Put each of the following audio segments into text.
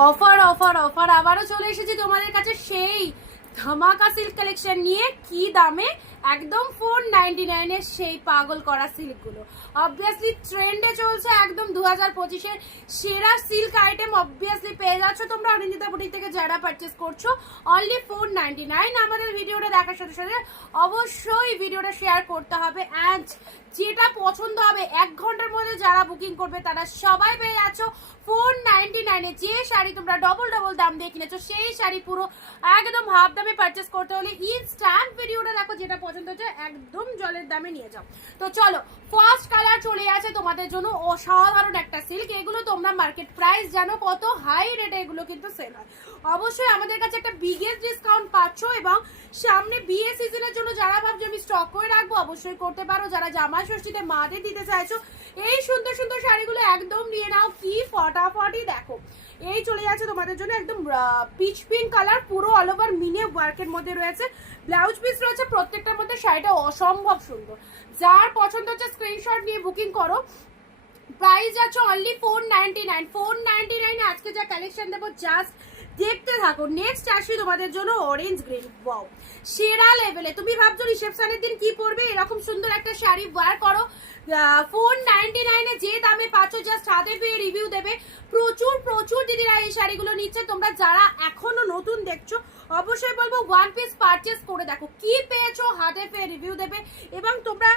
Offer offer offer. আবারও চলে এসেছি তোমাদের কাছে সেই ধামাকা সিল্ক কালেকশন নিয়ে কি দামে একদম ফোর নাইনটি নাইনের সেই পাগল করা সিল্কগুলো। অবভিয়াসলি ট্রেন্ডে চলছে একদম দু হাজার পঁচিশের সেরা সিল্ক আইটেম অবভিয়াসলি পেয়ে যাচ্ছ তোমরা অরিন্দিতা বুটিক থেকে যারা পারচেস করছ। অনলি ফোর নাইনটি নাইন আমাদের ভিডিওটা দেখার সাথে সাথে অবশ্যই ভিডিওটা শেয়ার করতে হবে অ্যান্ড যেটা পছন্দ হবে, এক ঘণ্টার মধ্যে যারা বুকিং করবে তারা সবাই পেয়ে যাচ্ছ ফোর নাইনটি নাইনে যে শাড়ি তোমরা ডবল ডবল দাম দিয়ে কিনেছো, সেই শাড়ি পুরো একদম হাফ দামে পারচেস করতে হলে ইনস্ট্যান্ট ভিডিওটা দেখো যেটা পছন্দ হচ্ছে একদম জলের দামে নিয়ে যাও। তো চলো ফার্স্ট কালার চলে আছে তোমাদের জন্য অসাধারণ একটা সিল্ক এগুলো তোমরা মার্কেট প্রাইস জানো কত হাই রেটে এগুলো কিন্তু সেল হয়। অবশ্যই আমাদের কাছে একটা বিগেস্ট ডিসকাউন্ট পাচ্ছ এবং সামনে বিয়ে সিজনের জন্য যারা ভাবছ আমি স্টক করে রাখব, অবশ্যই করতে পারো। যারা জামাই ষষ্ঠীতে মাঠে দিতে চাইছো, এই সুন্দর সুন্দর শাড়িগুলো একদম নিয়ে নাও। কি ফটাফটি দেখো। এই চলে যাচ্ছে তোমাদের জন্য একদম পিচ পিঙ্ক কালার পুরো অল ওভার মিনে ওয়ার্কের মধ্যে রয়েছে। ব্লাউজ পিস রয়েছে, প্রত্যেকটার মধ্যে শাড়িটা অসম্ভব সুন্দর। যার পছন্দ হচ্ছে স্ক্রিনশট নিয়ে বুকিং করো। প্রাইস যাচ্ছে only four ninety nine four ninety নাইনে আজকে যা কালেকশন দেবো জাস্ট দেখতে থাকো। নেক্সট আসি তোমাদের জন্য অরেঞ্জ গ্রিন ওয়াও সেরা লেভেলে তুমি ভাবছ রিসেপশনের দিন কি পরবে? এরকম সুন্দর একটা শাড়ি ওয়ার করো। যে দামে পাচ্ছ জাস্ট হাতে পেয়ে রিভিউ দেবে। প্রচুর প্রচুর দিদিরা এই শাড়িগুলো নিচ্ছে। তোমরা যারা এখনও নতুন দেখছ, অবশ্যই বলব ওয়ান পিস পারচেস করে দেখো। কি পেয়েছ, হাতে পেয়ে রিভিউ দেবে। এবং তোমরা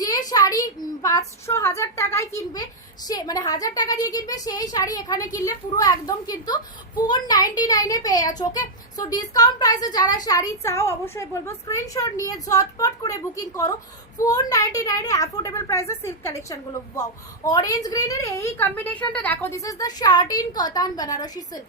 যে শাড়ি পাঁচশো হাজার টাকায় কিনবে, সে মানে হাজার টাকা দিয়ে কিনবে, সেই শাড়ি এখানে কিনলে পুরো একদম কিন্তু ফোর নাইনটি নাইনে যাচ্ছ ওকে সো ডিসকাউন্ট প্রাইসে যারা শাড়ি চাও, অবশ্যই বলব স্ক্রিনশট নিয়ে ঝটপট করে বুকিং করো। ফোর নাইনটি নাইনে অ্যাফোর্ডেবল প্রাইসে সিল্ক কালেকশনগুলো ওয়াও অরেঞ্জ গ্রিনের এই কম্বিনেশনটা দেখো this is the shirt in Katan Banarasi silk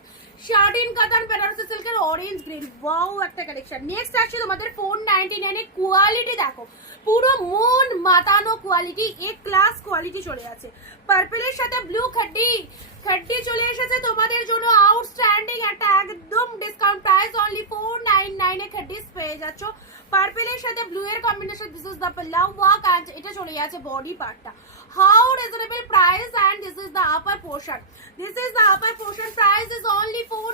shirt in Katan Banarasi সিল্কের অরেঞ্জ গ্রিন ওয়াও একটা কালেকশন নেক্সট আসছে তোমাদের ফোর নাইনটি নাইনের কোয়ালিটি দেখো। পুরো মন মাতানো কোয়ালিটি এ ক্লাস কোয়ালিটি চলে আছে পার্পেলের সাথে ব্লু খাড্ডি খাড্ডি চলে এসেছে তোমাদের জন্য আউটস্ট্যান্ডিং একটা একদম discount price only four nine নাইনে খাড্ডিস পেয়ে যাচ্ছ। পার্পেলের সাথে ব্লু এর combination this is the pallav work and এটা চলে যাচ্ছে বডি পার্টটা how reasonable price and this is the upper portion this is the upper portion price is only four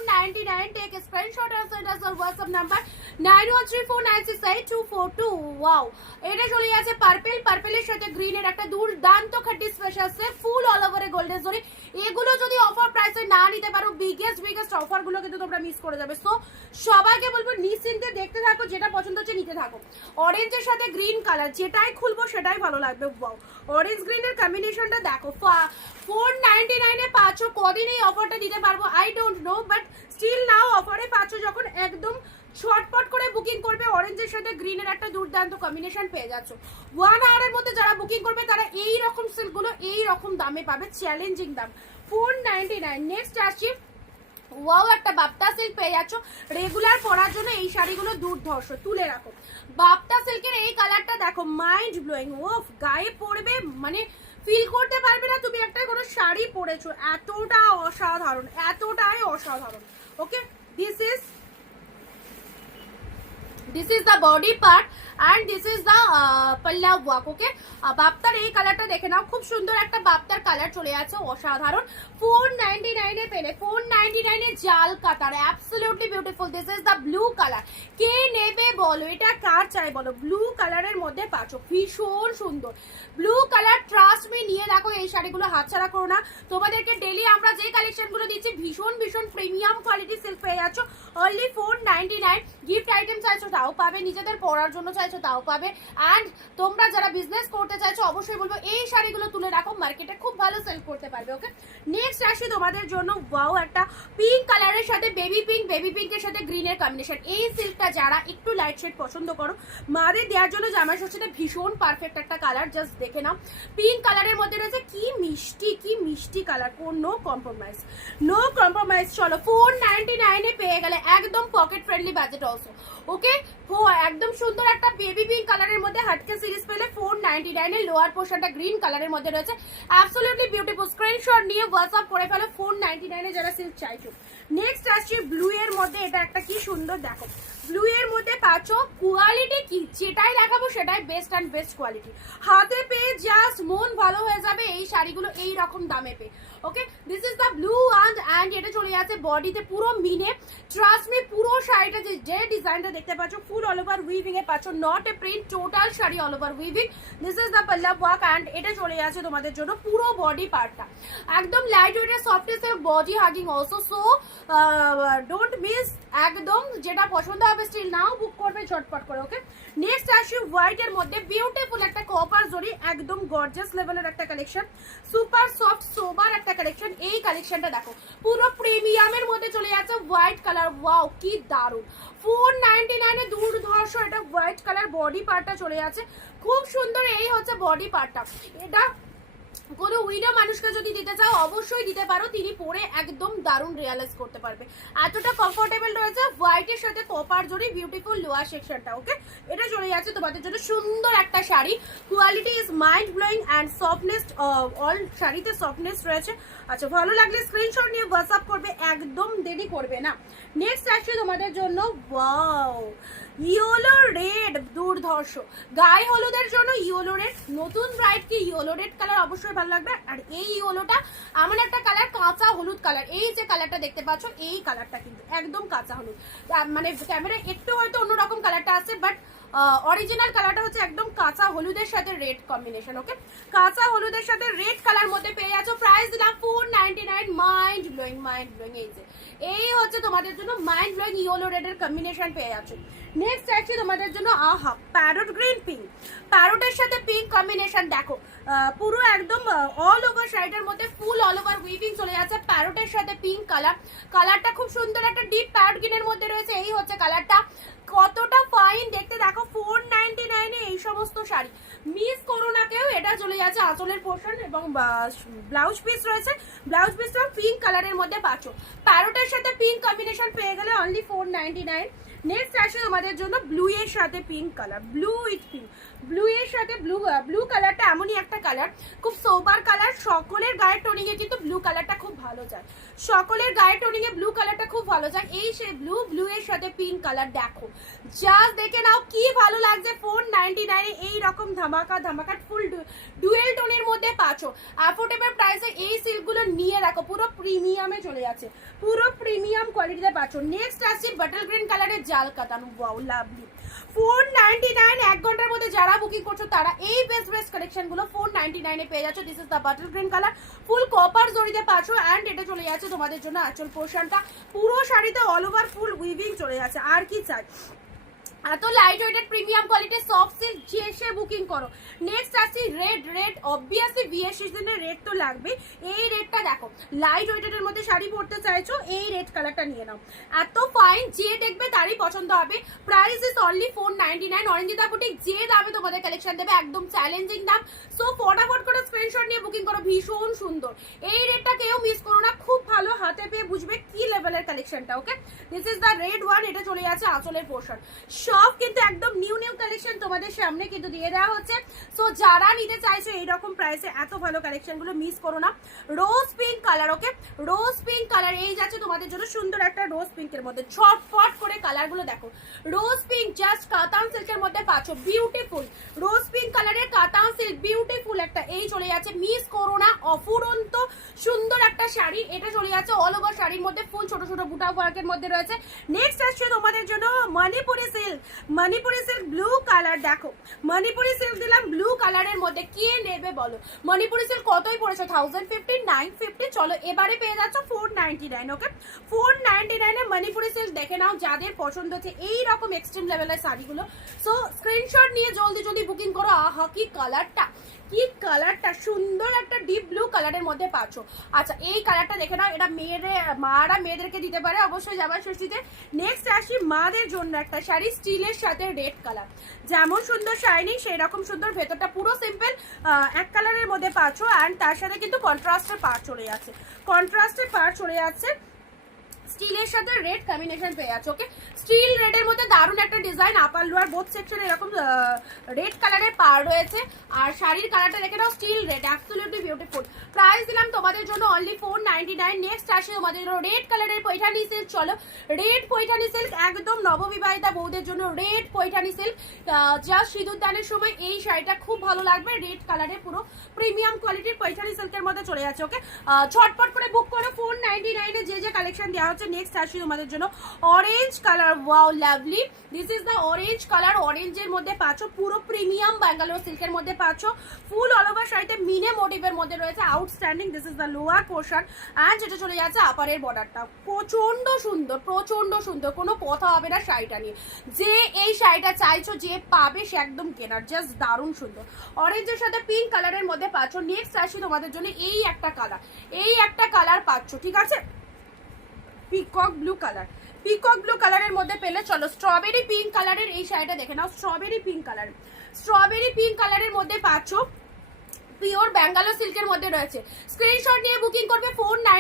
take screenshot R send us WhatsApp number nine one three four nine six eight two four two wow এটা চলে যাচ্ছে purple পার্পেলের সাথে গ্রিনের একটা দুর্দান্ত খাটি special সে full all ওভারে গোল্ডেন জরি এগুলো যদি অফার প্রাইসে না নিতে পারো বিগেস্ট বিগেস্ট অফারগুলো কিন্তু তোমরা মিস করে যাবে। সো সবাইকে বলব, নিশ্চিন্তে দেখতে থাকো, যেটা পছন্দ হচ্ছে নিতে থাকো। অরেঞ্জের সাথে গ্রিন কালার যেটাই খুলবো সেটাই ভালো লাগবে। ওয়াও অরেঞ্জ গ্রিনের কম্বিনেশনটা দেখো ফোর নাইনটি নাইনে পাচ্ছ, কদিন এই অফারটা দিতে পারব? I don't know but still now অফারে পাচ্ছ যখন একদম ছটপট করে বুকিং করবে অরেঞ্জের সাথে গ্রিনের একটা দুর্দান্ত কম্বিনেশন পেয়ে যাচ্ছ। ওয়ান আওয়ারের মধ্যে যারা বুকিং করবে, তারা এই রকম সিল্কগুলো এই রকম দামে পাবে চ্যালেঞ্জিং দাম। ফোর নাইনটি নাইন নেক্সট আসছি। ওয়াও একটা বাপ্তা সিল্ক পেয়ে যাচ্ছ। রেগুলার পরার জন্য এই শাড়িগুলো দুর্ধর্ষ, তুলে রাখো। বাপ্তা সিল্কের এই কালারটা দেখো মাইন্ড ব্লোয়িং ওফ গায়ে পড়বে মানে ফিল করতে পারবে না তুমি একটা কোনো শাড়ি পরেছো। এতটা অসাধারণ, এতটাই অসাধারণ okay this is this is the body part and this is the pallu work okay বাপ্তার এই কালারটা দেখে নাও। খুব সুন্দর একটা বাপ্তার কালার চলে আছে, অসাধারণ। ফোর নাইনটি নাইনে পেলে ফোর নাইনটি নাইনে জাল কাতার absolutely beautiful this is the blue colour কে নেবে বলো? এটা কার চাই বলো? ব্লু কালারের মধ্যে পাচ্ছ। ভীষণ সুন্দর। ব্লু কালার ট্রাস্ট মি নিয়ে দেখো, এই শাড়িগুলো হাতছাড়া করো না। তোমাদেরকে ডেলি আমরা যে কালেকশনগুলো দিচ্ছি, ভীষণ ভীষণ প্রিমিয়াম কোয়ালিটি সিল্ক পেয়ে যাচ্ছ। Only four ninety nine gift item চাইছো তাও পাবে, নিজেদের পরার জন্য চাইছো তাও পাবে। অ্যান্ড তোমরা যারা বিজনেস করতে চাইছো, অবশ্যই বলব, এই শাড়িগুলো তুলে রাখো মার্কেটে খুব ভালো সেল করতে পারবে ওকে নেক্সট আসি তোমাদের জন্য ওয়াও একটা পিঙ্ক কালারের সাথে বেবি পিঙ্ক বেবি পিঙ্কের সাথে গ্রিনের কম্বিনেশন এই সিল্কটা যারা একটু লাইট শেড পছন্দ করো মাদের দেওয়ার জন্য জামাই ষষ্ঠীতে ভীষণ পারফেক্ট একটা কালার জাস্ট দেখে নাও। পিঙ্ক কালারের মধ্যে রয়েছে, কি মিষ্টি কি মিষ্টি কালার কোন নো কম্প্রোমাইজ নো কম্প্রোমাইজ চলো ফোর নাইনটি নাইনে পেয়ে গেলে একদম pocket friendly budget also okay একদম সুন্দর একটা বেবি পিঙ্ক কালারের মধ্যে হাটকে সিরিজ পেলে ফোর নাইনটি নাইনের লোয়ার পোর্শনটা গ্রিন কালারের মধ্যে রয়েছে। অ্যাবসলিউটলি বিউটিফুল স্ক্রিনশট নিয়ে হোয়াটসঅ্যাপ করে ফেলো ফোর নাইনটি নাইনে যারা সিল্ক চাইছো। নেক্সট আসছে ব্লু এর মধ্যে, এটা একটা কি সুন্দর দেখো। ব্লু এর মধ্যে পাচ্ছ কোয়ালিটি কি? যেটাই দেখাবো সেটাই বেস্ট অ্যান্ড বেস্ট কোয়ালিটি হাতে পেয়ে জাস্ট মন ভালো হয়ে যাবে এই শাড়িগুলো, এই রকম দামে পেয়ে। Okay this is the blue and and এটা চলে যাচ্ছে বডিতে পুরো মিনে ট্রাস্ট মি পুরো শাড়িটা যে যে ডিজাইনটা দেখতে পাচ্ছ ফুল অল ওভার উইভিং এ পাচ্ছ। Not a print total sari all over weaving this is the pallav work and এটা চলে যাচ্ছে তোমাদের জন্য পুরো বডি পার্টটা একদম লাইট ওয়েটের softest body hugging also so don't miss একদম যেটা পছন্দ হবে স্টিল নাও বুক করবে ঝটপট করে ওকে নেক্সট আসি হোয়াইট এর মধ্যে। বিউটিফুল একটা কপার জরি, একদম গর্জিয়াস লেভেলের একটা কালেকশন সুপার সফট সোবার একটা কালেকশন এই কালেকশনটা দেখো। পুরো প্রিমিয়ামের মধ্যে চলে যাচ্ছে হোয়াইট কালার ওয়াও কি দারুণ। ফোর নাইনটি নাইনে দুর্ধর্ষ এটা হোয়াইট কালার বডি পার্টটা চলে যাচ্ছে। খুব সুন্দর এই হচ্ছে বডি পার্টটা এটা কোনো উইডো মানুষকে যদি দিতে চাও, অবশ্যই দিতে পারো। তিনি পরে একদম দারুণ রিয়ালাইজ করতে পারবে। এতটা কমফোর্টেবল রয়েছে হোয়াইটের সাথে কপার জড়ি বিউটিফুল লোয়ার সেকশনটা ওকে এটা চলে যাচ্ছে তোমাদের জন্য সুন্দর একটা sari. Quality is mind blowing and softness all শাড়িতে সফটনেস রয়েছে। আচ্ছা ভালো লাগলে স্ক্রিনশট নিয়ে হোয়াটসঅ্যাপ করবে, একদম দেরি করবে না। নেক্সট আসছে তোমাদের জন্য ওয়াও ইয়েলো রেড দুর্ধর্ষ। গায়ে হলুদের জন্য ইয়েলো রেড। নতুন ব্রাইডকে ইয়েলো রেড কালার অবশ্যই ভালো লাগবে। আর এই ইয়েলোটা এমন একটা কালার, কাঁচা হলুদ কালার। এই যে কালারটা দেখতে পাচ্ছ, এই কালারটা কিন্তু একদম কাঁচা হলুদ। মানে ক্যামেরা একটু হয়তো অন্যরকম কালারটা আছে বাট অরিজিনাল কালারটা হচ্ছে একদম কাঁচা হলুদের সাথে রেড কম্বিনেশন ওকে কাঁচা হলুদের সাথে রেড কালার মধ্যে পেয়ে যাচ্ছ। প্রাইস দিলাম four ninety nine mind blowing mind blowing এই যে। এই হচ্ছে তোমাদের জন্য মাইন্ড ব্লোয়িং ইয়েলো রেডের কম্বিনেশন পেয়ে যাচ্ছ। নেক্সট আছে তোমাদের জন্য, আহা প্যারোট গ্রিন পিঙ্ক প্যারোটের সাথে পিঙ্ক কম্বিনেশন দেখো পুরো একদম অল ওভার শাড়িটার মধ্যে ফুল অল ওভার উইভিং চলে যাচ্ছে। প্যারোটের সাথে পিঙ্ক কালার কালারটা খুব সুন্দর, একটা ডিপ প্যারোট গ্রিনের মধ্যে রয়েছে, এই হচ্ছে কালারটা কতটা ফাইন দেখতে, দেখো ফোর নাইনটি নাইনে এই সমস্ত শাড়ি। মিস করো না কেউ, এটা চলে যাচ্ছে আঁচলের পোর্শন এবং ব্লাউজ পিস রয়েছে। ব্লাউজ পিসটাও পিঙ্ক কালারের মধ্যে পাচ্ছ। প্যারোটের সাথে পিঙ্ক কম্বিনেশন পেয়ে গেলে only four ninety nine next আসে তোমাদের জন্য ব্লু এর সাথে pink colour blue with pink blue এর সাথে ব্লু ব্লু কালারটা এমনই একটা কালার খুব সোবার কালার সকলের গায়ের টোনিং এ কিন্তু ব্লু কালারটা খুব ভালো যায়। সকলের গায়ের টোনিং এ ব্লু কালারটা খুব ভালো যায়। এই সে ব্লু ব্লু এর সাথে পিঙ্ক কালার দেখো। জাস্ট দেখে নাও কি ভালো লাগছে ফোর নাইনটি নাইনে এই রকম ধামাকা ধামাকা ফুল ডুয়েল টোনের মধ্যে পাচ্ছ। অ্যাফোর্ডেবল প্রাইসে এই সিল্কগুলো নিয়ে রাখো পুরো প্রিমিয়ামে চলে যাচ্ছে। পুরো প্রিমিয়াম কোয়ালিটিতে পাচ্ছ। নেক্সট আসছে বাটার গ্রিন কালারের জাল কাতানো wow lovely four ninety nine এক ঘণ্টার মধ্যে যারা বুকিং করছ, তারা এই বেস্ট বেস্ট কালেকশনগুলো ফোর নাইনটি নাইনে পেয়ে যাচ্ছ। This is the butter green colour full copper জড়িতে পাচ্ছ অ্যান্ড এটা চলে যাচ্ছে তোমাদের জন্য আচল পোর্শনটা পুরো শাড়িতে অল ওভার ফুল উইভিং চলে যাচ্ছে। আর কি চাই? এত লাইট ওয়েটেড প্রিমিয়াম কোয়ালিটির সফট সিল্ক সে বুকিং করো। নেক্সট আসছি রেড রেড অবভিয়াসলি বিয়ের সিজনের রেড তো লাগবে এই রেডটা দেখো লাইট ওয়েটেডের মধ্যে শাড়ি পরতে চাইছো, এই রেড কালারটা নিয়ে নাও। এত ফাইন যে দেখবে তারই পছন্দ হবে। Price is only four ninety nine Orangita boutique যে দামে তোমাদের কালেকশন দেবে, একদম চ্যালেঞ্জিং দাম। সো ফটাফট করে স্ক্রিনশট নিয়ে বুকিং করো, ভীষণ সুন্দর। এই রেডটা কেউ মিস করো না, খুব ভালো হাতে পেয়ে বুঝবে কি লেভেলের কালেকশনটা okay this is the red one এটা চলে যাচ্ছে আঁচলের পোর্শন সব কিন্তু একদম নিউ নিউ কালেকশন তোমাদের সামনে কিন্তু দিয়ে দেওয়া হচ্ছে। সো যারা নিতে চাইছো এইরকম প্রাইসে এত ভালো কালেকশনগুলো মিস করো না। Rose pink colour okay rose pink colour এই যাচ্ছে তোমাদের জন্য সুন্দর একটা রোজ পিঙ্কের মধ্যে। ছটফট করে কালারগুলো দেখো রোজ পিঙ্ক জাস্ট কাতান সিল্কের মধ্যে পাচ্ছ বিউটিফুল রোজ পিঙ্ক কালারের কাতান সিল্ক বিউটিফুল একটা, এই চলে যাচ্ছে। মিস করো না, অফুরন্ত সুন্দর একটা শাড়ি। এটা চলে যাচ্ছে অল ওভার শাড়ির মধ্যে ফুল ছোট ছোট বুটা ওয়ার্কের মধ্যে রয়েছে। নেক্সট আসছে তোমাদের জন্য Manipuri silk Manipuri silk blue colour দেখো। মণিপুরি সিল্ক দিলাম ব্লু কালারের মধ্যে। কে নেবে বলো? মণিপুরি সিল্ক কতই পড়েছে? থাউজেন্ড ফিফটি নাইন ফিফটি চলো এবারে পেয়ে যাচ্ছ four ninety nine okay four ninety নাইনে মণিপুরি সিল্ক দেখে নাও, যাদের পছন্দ হচ্ছে এই রকম এক্সট্রিম লেভেলের শাড়িগুলো। সো স্ক্রিনশট নিয়ে জলদি জলদি বুকিং করো। আহা, কি কালারটা কি কালারটা? সুন্দর একটা ডিপ ব্লু কালারের মধ্যে পাচ্ছ। আচ্ছা এই কালারটা দেখে নাও। এটা মেয়েদের মারা মেয়েদেরকে দিতে পারে অবশ্যই যাবার ষষ্ঠীতে নেক্সট আসি মাদের জন্য একটা শাড়ি, স্টিলের সাথে রেড কালার যেমন সুন্দর শাইনি সেই রকম সুন্দর, ভেতরটা পুরো সিম্পল এক কালারের মধ্যে পাচ্ছ। অ্যান্ড তার সাথে কিন্তু কন্ট্রাস্টের পার্ট চলে যাচ্ছে। কন্ট্রাস্টের পার্ট চলে যাচ্ছে। স্টিলের সাথে রেড কম্বিনেশন পেয়ে যাচ্ছে ওকে স্টিল রেডের মধ্যে দারুণ একটা ডিজাইন আপার লোয়ার বোথ সেকশনে এরকম রেড কালারের পার রয়েছে। আর শাড়ির কালারটা দেখে নাও স্টিল রেড অ্যাবসলিউটলি বিউটিফুল তোমাদের জন্য only four ninety nine next আসে তোমাদের রেড কালারের পৈঠানি সিল্ক চলো রেড পৈঠানি সিল্ক একদম নববিবাহিতা বউদের জন্য রেড পৈঠানি সিল্ক যা সিঁদুর দানের সময় এই শাড়িটা খুব ভালো লাগবে। রেড কালারের পুরো প্রিমিয়াম কোয়ালিটির পৈঠানি সিল্কের মধ্যে চলে যাচ্ছে ওকে ঝটপট করে বুক করো ফোর নাইনটি নাইনে যে কালেকশন দেওয়া হচ্ছে। নেক্সট আসি তোমাদের জন্য orange colour wow lovely this is the orange colour অরেঞ্জের মধ্যে পাচ্ছ পুরো প্রিমিয়াম ব্যাঙ্গালোর সিল্কের মধ্যে পাচ্ছ। ফুল অল ওভার শাড়িতে মিনে মোটিভের মধ্যে রয়েছে। Outstanding this is the lower portion and যেটা চলে যাচ্ছে আপারের বর্ডারটা প্রচণ্ড সুন্দর প্রচণ্ড সুন্দর। কোনো কথা হবে না শাড়িটা নিয়ে। যে এই শাড়িটা চাইছো, যে পাবে সে একদম কেনার। জাস্ট দারুণ সুন্দর। অরেঞ্জের সাথে পিঙ্ক কালারের মধ্যে পাচ্ছ। নেক্সট আসি তোমাদের জন্য এই একটা কালার এই একটা কালার পাচ্ছ, ঠিক আছে? Peacock blue colour peacock blue কালারের মধ্যে পেলে চলো স্ট্রবেরি পিঙ্ক কালারের এই শাড়িটা দেখে নাও। Strawberry pink colour strawberry pink কালারের মধ্যে পাচ্ছ পিওর ব্যাঙ্গালোর সিল্কের মধ্যে রয়েছে। স্ক্রিনশট নিয়ে বুকিং করবে ফোর নাইন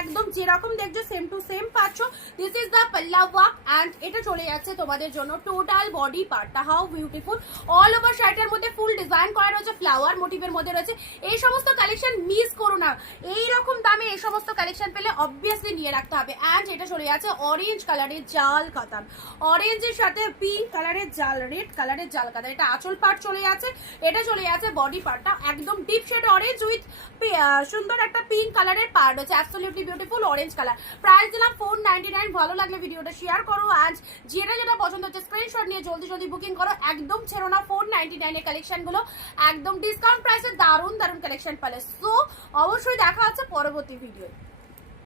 একদম যেরকম দেখছ সেম টু সেম পাচ্ছ। This is the pallu work and এটা চলে যাচ্ছে তোমাদের জন্য টোটাল বডি পার্টটা হাউ বিউটিফুল অল ওভার শার্টের মধ্যে ফুল ডিজাইন করা রয়েছে ফ্লাওয়ার মোটিভের মধ্যে রয়েছে। এই সমস্ত কালেকশন মিস করো না। এই রকম দামে এই সমস্ত কালেকশন পেলে অবভিয়াসলি নিয়ে রাখতে হবে। অ্যান্ড এটা চলে যাচ্ছে অরেঞ্জ কালারের জাল কাতান। অরেঞ্জের সাথে পিঙ্ক কালারের জাল রেড কালারের জাল কাতান। এটা আঁচল পার্ট চলে যাচ্ছে। এটা চলে যাচ্ছে বডি পার্টটা একদম ডিপ শেড অরেঞ্জ উইথ সুন্দর একটা পিঙ্ক কালারের পার্ট রয়েছে। Absolutely beautiful orange colour price দিলাম ফোর নাইনটি নাইন ভালো লাগলে ভিডিওটা শেয়ার করো। আজ যেটা যেটা পছন্দ হচ্ছে স্ক্রিনশট নিয়ে জলদি জলদি বুকিং করো। একদম ছেড়ো না ফোর নাইনের কালেকশনগুলো একদম ডিসকাউন্ট প্রাইসে দারুণ দারুণ কালেকশন পেলে। সো অবশ্যই দেখা হচ্ছে পরবর্তী ভিডিও